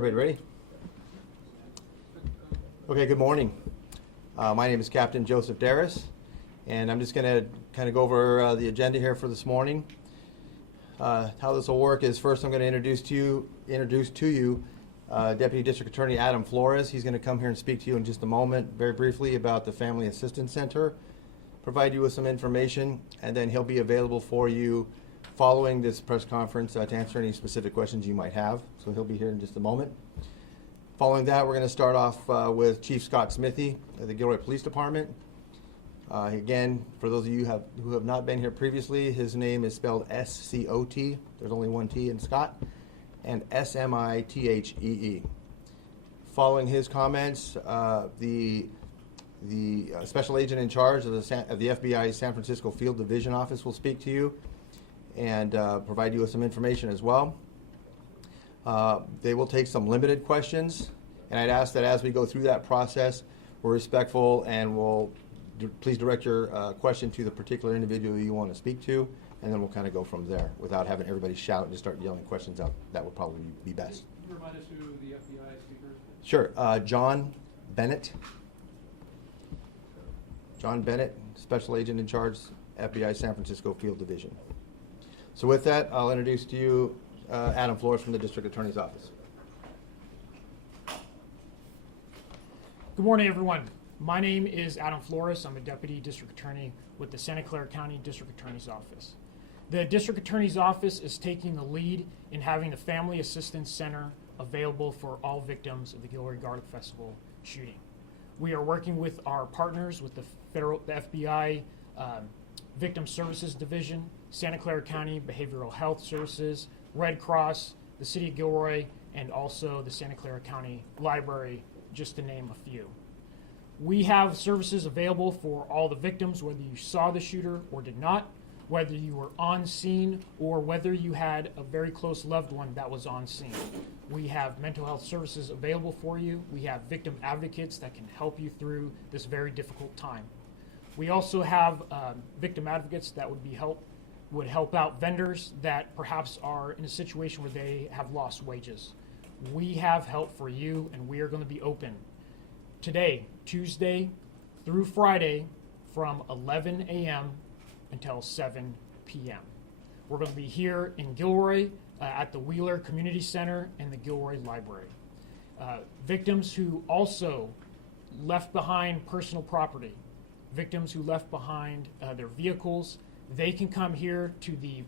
Everybody ready? Okay, good morning. My name is Captain Joseph Darris, and I'm just going to kind of go over the agenda here for this morning. How this will work is first I'm going to introduce to you Deputy District Attorney Adam Flores. He's going to come here and speak to you in just a moment, very briefly, about the Family Assistance Center, provide you with some information, and then he'll be available for you following this press conference to answer any specific questions you might have. So he'll be here in just a moment. Following that, we're going to start off with Chief Scott Smithy of the Gilroy Police Department. Again, for those of you who have not been here previously, his name is spelled S-C-O-T. There's only one T in Scott, and S-M-I-T-H-E-E. Following his comments, the special agent in charge of the FBI San Francisco Field Division Office will speak to you and provide you with some information as well. They will take some limited questions, and I'd ask that as we go through that process, we're respectful and we'll please direct your question to the particular individual you want to speak to, and then we'll kind of go from there without having everybody shout and just start yelling questions out. That would probably be best. Can you remind us who the FBI speakers? Sure. John Bennett. John Bennett, Special Agent in Charge, FBI San Francisco Field Division. So with that, I'll introduce to you Adam Flores from the District Attorney's Office. Good morning, everyone. My name is Adam Flores. I'm a Deputy District Attorney with the Santa Clara County District Attorney's Office. The District Attorney's Office is taking the lead in having the Family Assistance Center available for all victims of the Gilroy Garlic Festival shooting. We are working with our partners with the FBI Victim Services Division, Santa Clara County Behavioral Health Services, Red Cross, the City of Gilroy, and also the Santa Clara County Library, just to name a few. We have services available for all the victims, whether you saw the shooter or did not, whether you were on scene or whether you had a very close loved one that was on scene. We have mental health services available for you. We have victim advocates that can help you through this very difficult time. We also have victim advocates that would help out vendors that perhaps are in a situation where they have lost wages. We have help for you, and we are going to be open today, Tuesday through Friday, from 11 a.m. until 7 p.m. We're going to be here in Gilroy at the Wheeler Community Center and the Gilroy Library. Victims who also left behind personal property, victims who left behind their vehicles, they can come here to the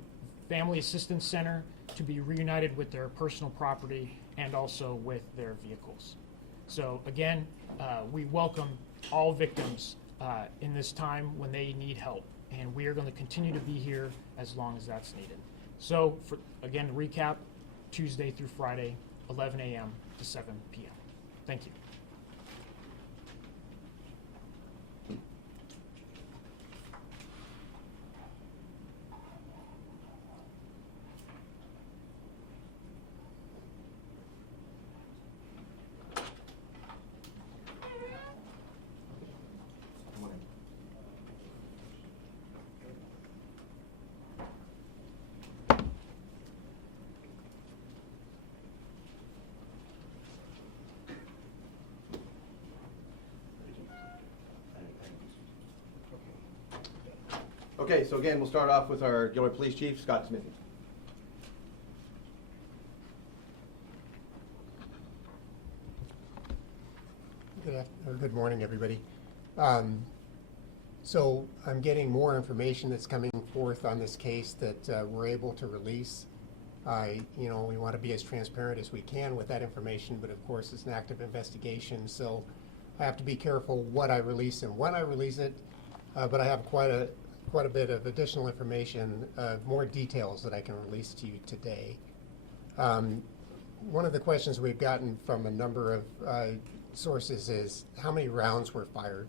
Family Assistance Center to be reunited with their personal property and also with their vehicles. So again, we welcome all victims in this time when they need help, and we are going to continue to be here as long as that's needed. So again, to recap, Tuesday through Friday, 11 a.m. to 7 p.m. Thank you. Okay, so again, we'll start off with our Gilroy Police Chief, Scott Smithy. Good morning, everybody. So I'm getting more information that's coming forth on this case that we're able to release. We want to be as transparent as we can with that information, but of course it's an active investigation, so I have to be careful what I release and when I release it. But I have quite a bit of additional information, more details that I can release to you today. One of the questions we've gotten from a number of sources is how many rounds were fired,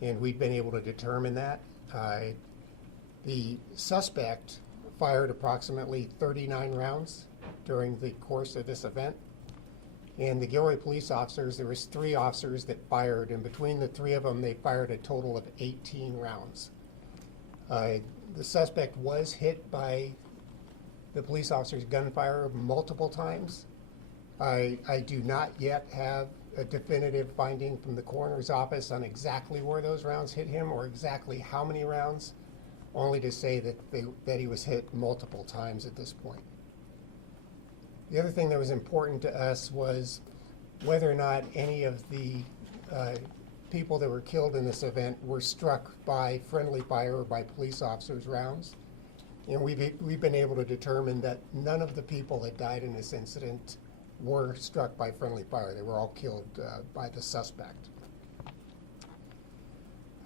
and we've been able to determine that. The suspect fired approximately 39 rounds during the course of this event, and the Gilroy police officers, there was 3 officers that fired, and between the 3 of them they fired a total of 18 rounds. The suspect was hit by the police officer's gunfire multiple times. I do not yet have a definitive finding from the coroner's office on exactly where those rounds hit him or exactly how many rounds, only to say that he was hit multiple times at this point. The other thing that was important to us was whether or not any of the people that were killed in this event were struck by friendly fire or by police officers' rounds. And we've been able to determine that none of the people that died in this incident were struck by friendly fire. They were all killed by the suspect.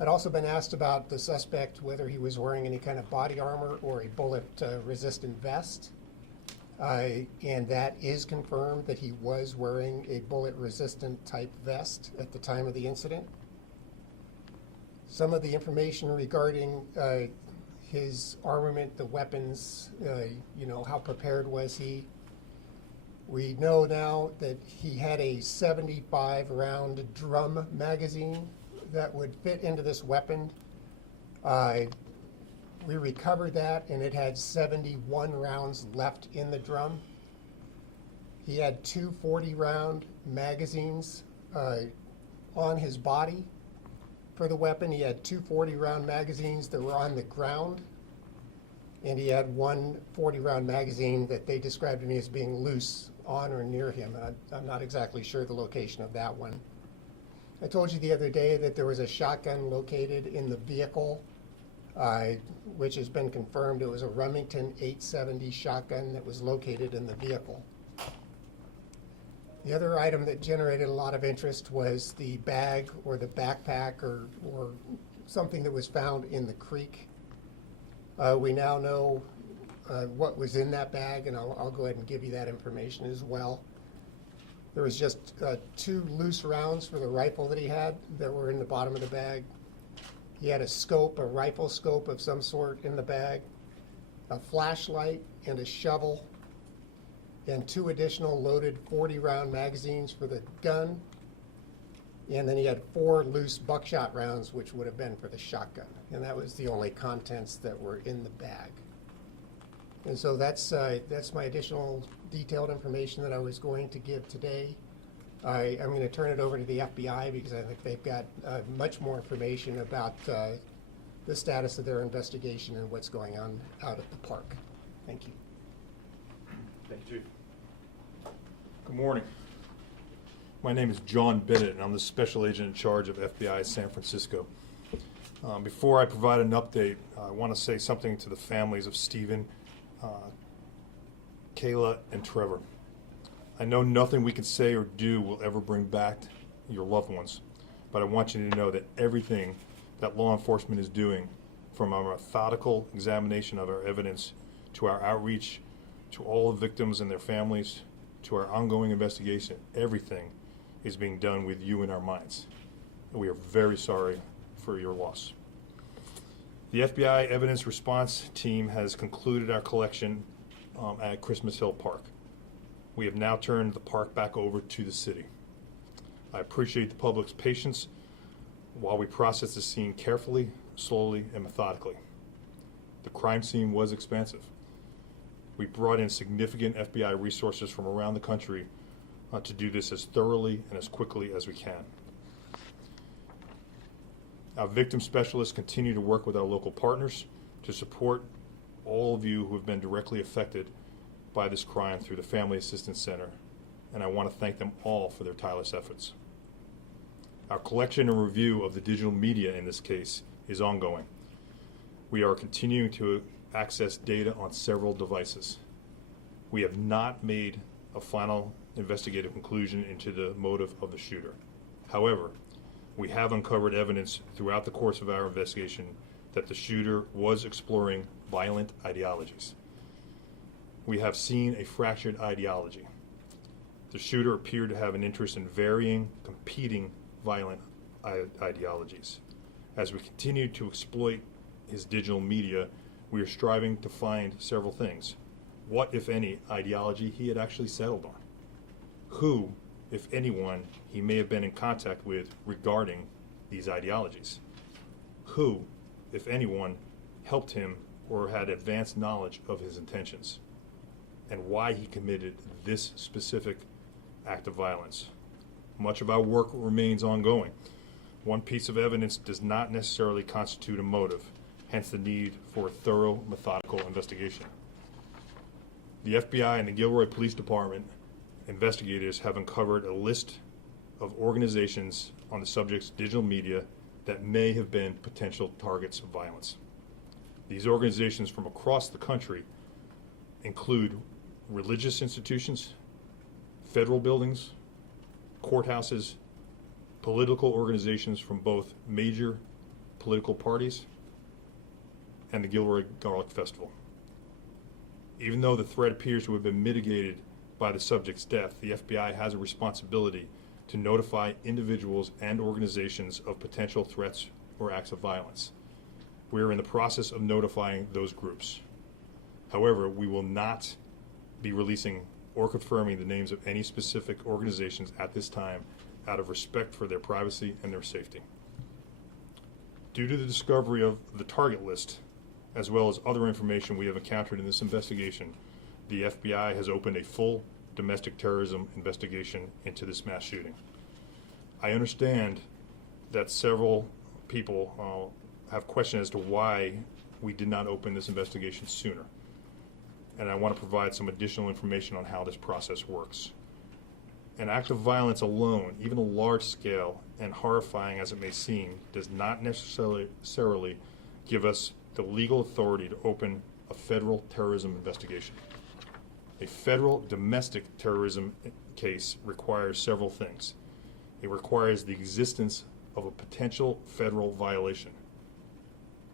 I'd also been asked about the suspect, whether he was wearing any kind of body armor or a bullet-resistant vest. And that is confirmed that he was wearing a bullet-resistant type vest at the time of the incident. Some of the information regarding his armament, the weapons, how prepared was he? We know now that he had a 75-round drum magazine that would fit into this weapon. We recovered that, and it had 71 rounds left in the drum. He had two 40-round magazines on his body for the weapon. He had two 40-round magazines that were on the ground, and he had one 40-round magazine that they described to me as being loose on or near him. I'm not exactly sure the location of that one. I told you the other day that there was a shotgun located in the vehicle, which has been confirmed. It was a Remington 870 shotgun that was located in the vehicle. The other item that generated a lot of interest was the bag or the backpack or something that was found in the creek. We now know what was in that bag, and I'll go ahead and give you that information as well. There was just two loose rounds for the rifle that he had that were in the bottom of the bag. He had a scope, a rifle scope of some sort in the bag, a flashlight and a shovel, and two additional loaded 40-round magazines for the gun. And then he had four loose buckshot rounds, which would have been for the shotgun. And that was the only contents that were in the bag. And so that's my additional detailed information that I was going to give today. I'm going to turn it over to the FBI because I think they've got much more information about the status of their investigation and what's going on out at the park. Thank you. Thank you, Chief. Good morning. My name is John Bennett, and I'm the Special Agent in charge of FBI San Francisco. Before I provide an update, I want to say something to the families of Stephen, Kayla, and Trevor. I know nothing we can say or do will ever bring back your loved ones, but I want you to know that everything that law enforcement is doing, from our methodical examination of our evidence to our outreach to all the victims and their families to our ongoing investigation, everything is being done with you in our minds. And we are very sorry for your loss. The FBI Evidence Response Team has concluded our collection at Christmas Hill Park. We have now turned the park back over to the city. I appreciate the public's patience while we process the scene carefully, slowly, and methodically. The crime scene was expansive. We brought in significant FBI resources from around the country to do this as thoroughly and as quickly as we can. Our victim specialists continue to work with our local partners to support all of you who have been directly affected by this crime through the Family Assistance Center, and I want to thank them all for their tireless efforts. Our collection and review of the digital media in this case is ongoing. We are continuing to access data on several devices. We have not made a final investigative conclusion into the motive of the shooter. However, we have uncovered evidence throughout the course of our investigation that the shooter was exploring violent ideologies. We have seen a fractured ideology. The shooter appeared to have an interest in varying, competing violent ideologies. As we continue to exploit his digital media, we are striving to find several things. What, if any, ideology he had actually settled on? Who, if anyone, he may have been in contact with regarding these ideologies? Who, if anyone, helped him or had advanced knowledge of his intentions? And why he committed this specific act of violence. Much of our work remains ongoing. One piece of evidence does not necessarily constitute a motive, hence the need for a thorough, methodical investigation. The FBI and the Gilroy Police Department investigators have uncovered a list of organizations on the subject's digital media that may have been potential targets of violence. These organizations from across the country include religious institutions, federal buildings, courthouses, political organizations from both major political parties, and the Gilroy Garlic Festival. Even though the threat appears to have been mitigated by the subject's death, the FBI has a responsibility to notify individuals and organizations of potential threats or acts of violence. We are in the process of notifying those groups. However, we will not be releasing or confirming the names of any specific organizations at this time out of respect for their privacy and their safety. Due to the discovery of the target list, as well as other information we have encountered in this investigation, the FBI has opened a full domestic terrorism investigation into this mass shooting. I understand that several people have questioned as to why we did not open this investigation sooner. And I want to provide some additional information on how this process works. An act of violence alone, even a large scale and horrifying as it may seem, does not necessarily give us the legal authority to open a federal terrorism investigation. A federal domestic terrorism case requires several things. It requires the existence of a potential federal violation.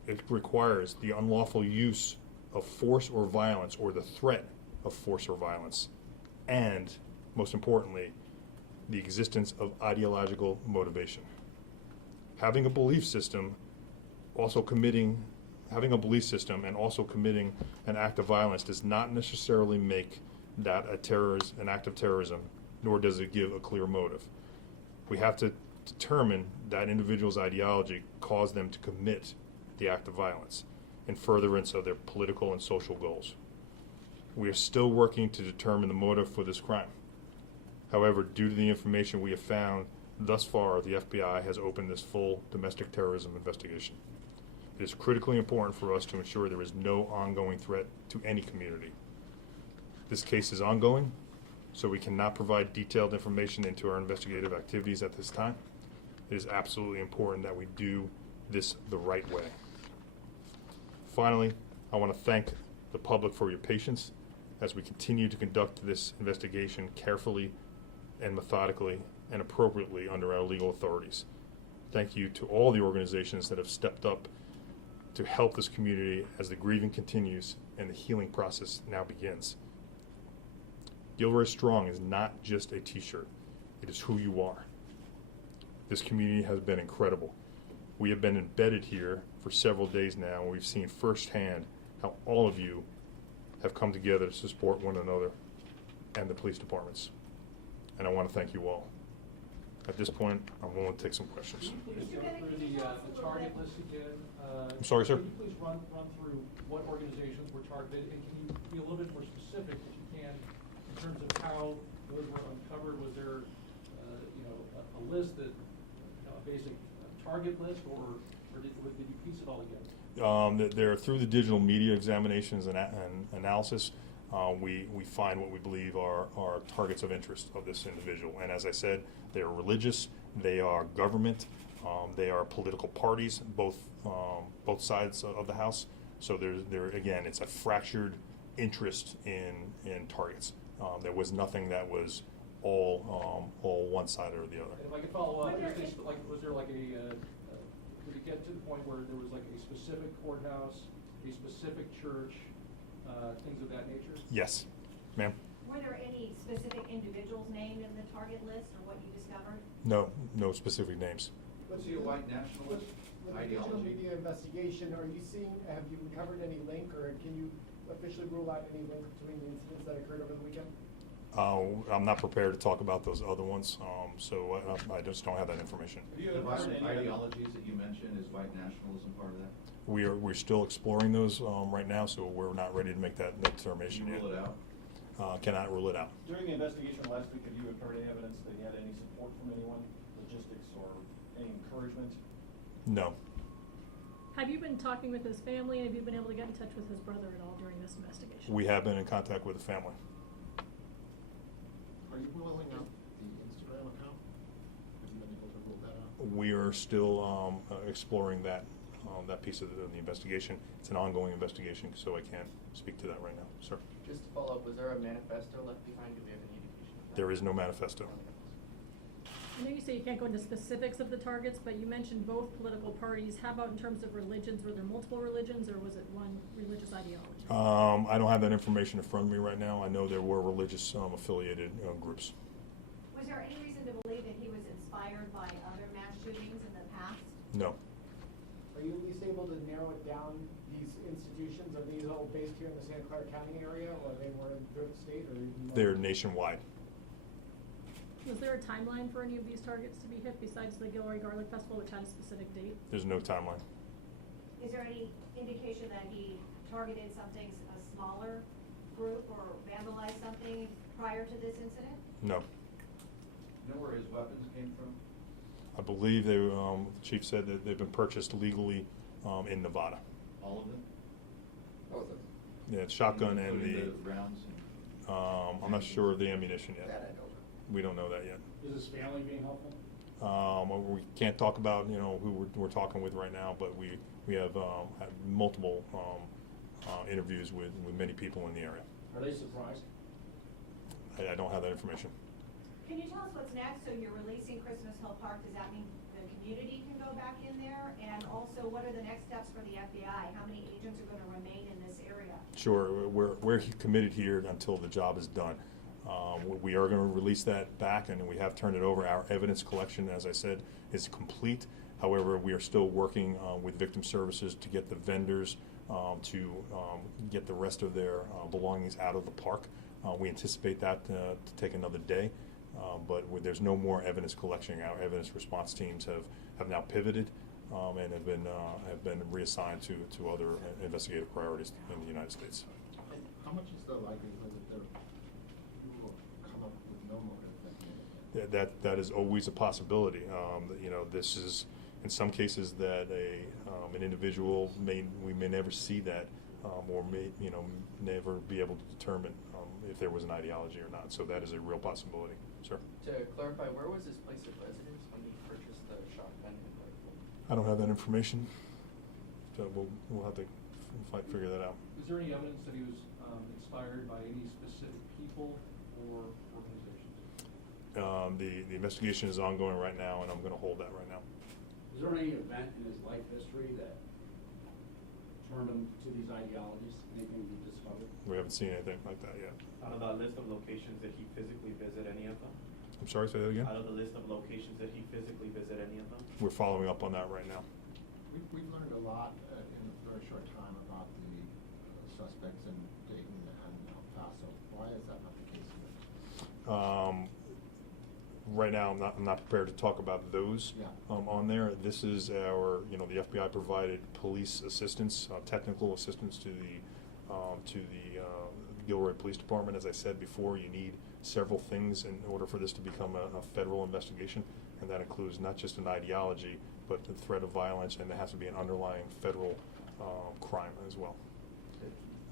It requires the unlawful use of force or violence or the threat of force or violence, and most importantly, the existence of ideological motivation. Having a belief system and also committing an act of violence does not necessarily make that an act of terrorism, nor does it give a clear motive. We have to determine that individual's ideology caused them to commit the act of violence in furtherance of their political and social goals. We are still working to determine the motive for this crime. However, due to the information we have found thus far, the FBI has opened this full domestic terrorism investigation. It is critically important for us to ensure there is no ongoing threat to any community. This case is ongoing, so we cannot provide detailed information into our investigative activities at this time. It is absolutely important that we do this the right way. Finally, I want to thank the public for your patience as we continue to conduct this investigation carefully and methodically and appropriately under our legal authorities. Thank you to all the organizations that have stepped up to help this community as the grieving continues and the healing process now begins. Gilroy Strong is not just a t-shirt, it is who you are. This community has been incredible. We have been embedded here for several days now, and we've seen firsthand how all of you have come together to support one another and the police departments. And I want to thank you all. At this point, I'm willing to take some questions. Please go through the target list again. I'm sorry, sir? Can you please run through what organizations were targeted, and can you be a little bit more specific if you can in terms of how those were uncovered? Was there, a list that, a basic target list, or did you piece it all together? They're through the digital media examinations and analysis. We find what we believe are targets of interest of this individual. And as I said, they are religious, they are government, they are political parties, both sides of the house. So again, it's a fractured interest in targets. There was nothing that was all one side or the other. And if I could follow up, was there did it get to the point where there was like a specific courthouse, a specific church, things of that nature? Yes, ma'am. Were there any specific individuals named in the target list, or what you discovered? No specific names. What's your white nationalist With the ideology? digital media investigation, have you recovered any link, or can you officially rule out any link between the incidents that occurred over the weekend? I'm not prepared to talk about those other ones, so I just don't have that information. Have you The ever heard violent any ideologies that you mentioned, is white nationalism part of that? We're still exploring those right now, so we're not ready to make that Did determination you yet. rule it out? cannot rule it out. During the investigation last week, have you heard any evidence that he had any support from anyone, logistics or any encouragement? No. Have you been talking with his family, and have you been able to get in touch with his brother at all during this investigation? We have been in contact with the family. Are you ruling out the Instagram account? Have you been able to rule that out? We are still exploring that piece of the investigation. It's an ongoing investigation, so I can't speak to that right now, sir. Just to follow up, was there a manifesto left behind? Do we have any indication of that? There is no manifesto. I know you say you can't go into specifics of the targets, but you mentioned both political parties. How about in terms of religions? Were there multiple religions, or was it one religious ideology? I don't have that information in front of me right now. I know there were religious affiliated groups. Was there any reason to believe that he was inspired by other mass shootings in the past? No. Are you at least able to narrow it down, these institutions? Are these all based here in the Santa Clara County area, or they were through the state, or even more? They're nationwide. Was there a timeline for any of these targets to be hit besides the Gilroy Garlic Festival, which had a specific date? There's no timeline. Is there any indication that he targeted something, a smaller group, or vandalized something prior to this incident? No. You know where his weapons came from? I believe they, the chief said that they've been purchased legally in Nevada. All of them? Both of them. Yeah, it's shotgun and Including the rounds and I'm not sure of the ammunition yet. That I don't know. We don't know that yet. Is his family being helpful? We can't talk about who we're talking with right now, but we have had multiple interviews with many people in the area. Are they surprised? I don't have that information. Can you tell us what's next? So you're releasing Christmas Hill Park, does that mean the community can go back in there? And also, what are the next steps for the FBI? How many agents are going to remain in this area? Sure, we're committed here until the job is done. We are going to release that back, and we have turned it over. Our evidence collection, as I said, is complete. However, we are still working with victim services to get the vendors to get the rest of their belongings out of the park. We anticipate that to take another day, but there's no more evidence collection. Our evidence response teams have now pivoted and have been reassigned to other investigative priorities in the United States. And how much is the likelihood that you will come up with no motive? That is always a possibility. This is in some cases that an individual we may never see that, or may never be able to determine if there was an ideology or not. So that is a real possibility, sir. To clarify, where was his place of residence when he purchased the shotgun and rifle? I don't have that information, so we'll have to figure that out. Is there any evidence that he was inspired by any specific people or organizations? The investigation is ongoing right now, and I'm going to hold that right now. Is there any event in his life history that turned him to these ideologies? Anything you discovered? We haven't seen anything like that yet. Out of the list of locations, did he physically visit any of them? I'm sorry, say that again? Out of the list of locations, did he physically visit any of them? We're following up on that right now. We've learned a lot in a very short time about the suspects in Dayton and El Paso. Why is that not the case here? Right now, I'm not prepared to talk about those on there. This is our, the FBI provided police assistance, technical assistance to the Gilroy Police Department. As I said before, you need several things in order for this to become a federal investigation, and that includes not just an ideology, but the threat of violence, and there has to be an underlying federal crime as well.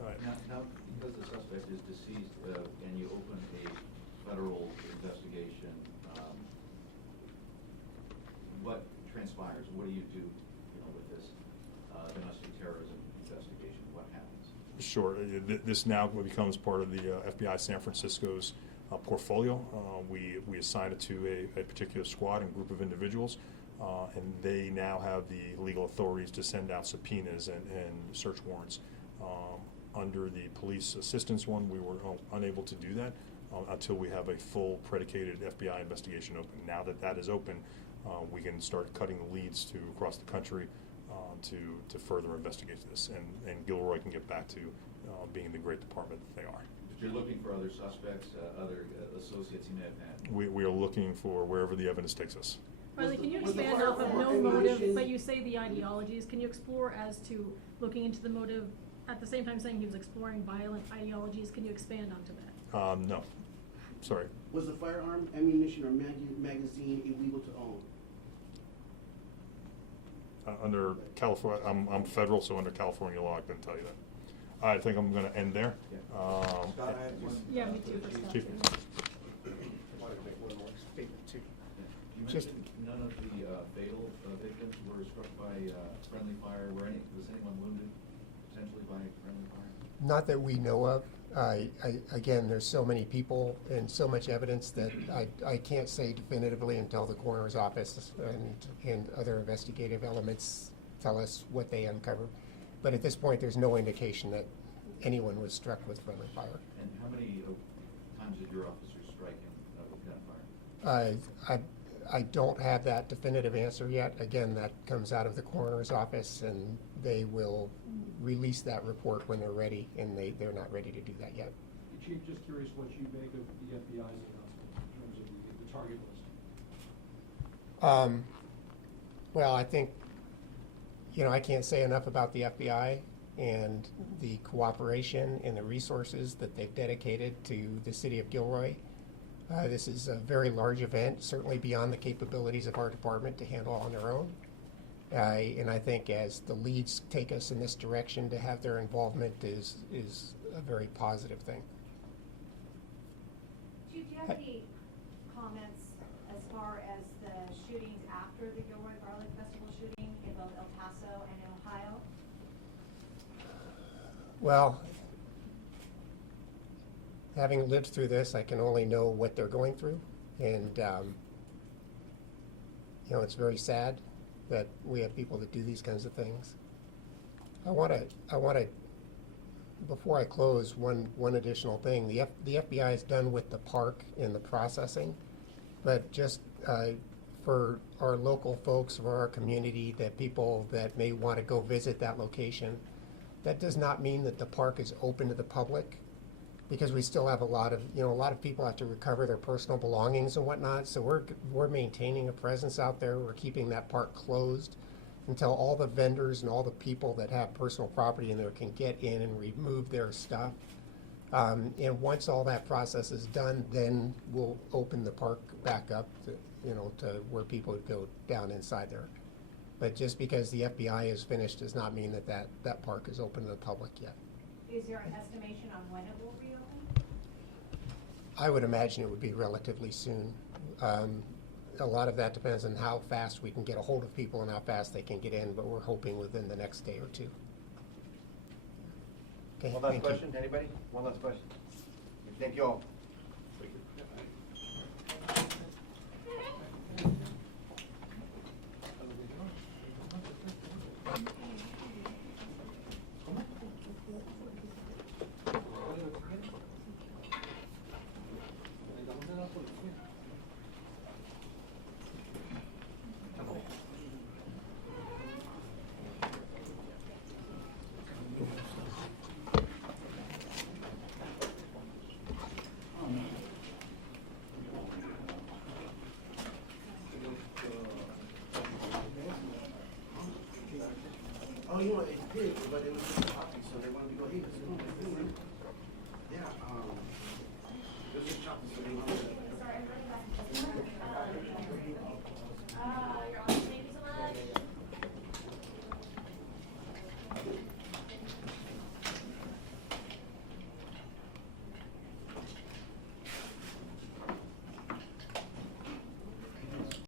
All right. Now, because the suspect is deceased, and you open a federal investigation, what transpires? What do you do, with this domestic terrorism investigation? What happens? Sure. This now becomes part of the FBI San Francisco's portfolio. We assign it to a particular squad and group of individuals, and they now have the legal authorities to send out subpoenas and search warrants. Under the police assistance one, we were unable to do that until we have a full predicated FBI investigation open. Now that that is open, we can start cutting the leads across the country to further investigate this, and Gilroy can get back to being the great department that they are. But you're looking for other suspects, other associates you may have had? We are looking for wherever the evidence takes us. Riley, can you expand off of no motive, but you say the ideologies? Can you explore as to looking into the motive, at the same time saying he was exploring violent ideologies? Can you expand onto that? No, sorry. Was the firearm, ammunition, or magazine illegal to own? Under California, I'm federal, so under California law, I couldn't tell you that. I think I'm gonna end there. Yeah, me too. for Chief. stuff, Wanted to make one more statement too. You Just- mentioned none of the fatal victims were struck by friendly fire. Was anyone wounded potentially by friendly fire? Not that we know of. Again, there's so many people and so much evidence that I can't say definitively until the coroner's office and other investigative elements tell us what they uncovered. But at this point, there's no indication that anyone was struck with friendly fire. And how many times did your officers strike him with gunfire? I don't have that definitive answer yet. Again, that comes out of the coroner's office, and they will release that report when they're ready, and they're not ready to do that yet. Chief, just curious what you make of the FBI's announcement in terms of the target list. Well, I think, I can't say enough about the FBI and the cooperation and the resources that they've dedicated to the city of Gilroy. This is a very large event, certainly beyond the capabilities of our department to handle on their own. And I think as the leads take us in this direction, to have their involvement is a very positive thing. Chief, do you have any comments as far as the shootings after the Gilroy Garlic Festival shooting in both El Paso and Ohio? Well, having lived through this, I can only know what they're going through. And, it's very sad that we have people that do these kinds of things. I want to, before I close, one additional thing. The FBI is done with the park and the processing, but just for our local folks, for our community, that people that may want to go visit that location, that does not mean that the park is open to the public, because we still have a lot of people have to recover their personal belongings and whatnot. So we're maintaining a presence out there. We're keeping that park closed until all the vendors and all the people that have personal property in there can get in and remove their stuff. And once all that process is done, then we'll open the park back up to where people would go down inside there. But just because the FBI is finished does not mean that park is open to the public yet. Is there an estimation on when it will reopen? I would imagine it would be relatively soon. A lot of that depends on how fast we can get a hold of people and how fast they can get in, but we're hoping within the next day or two. Okay, One last thank you. question, anybody? One last question. Thank you all. Oh, it's big, but it was just a copy, so they wanted to go, hey, let's go. Yeah, it was just choppy, so they wanted to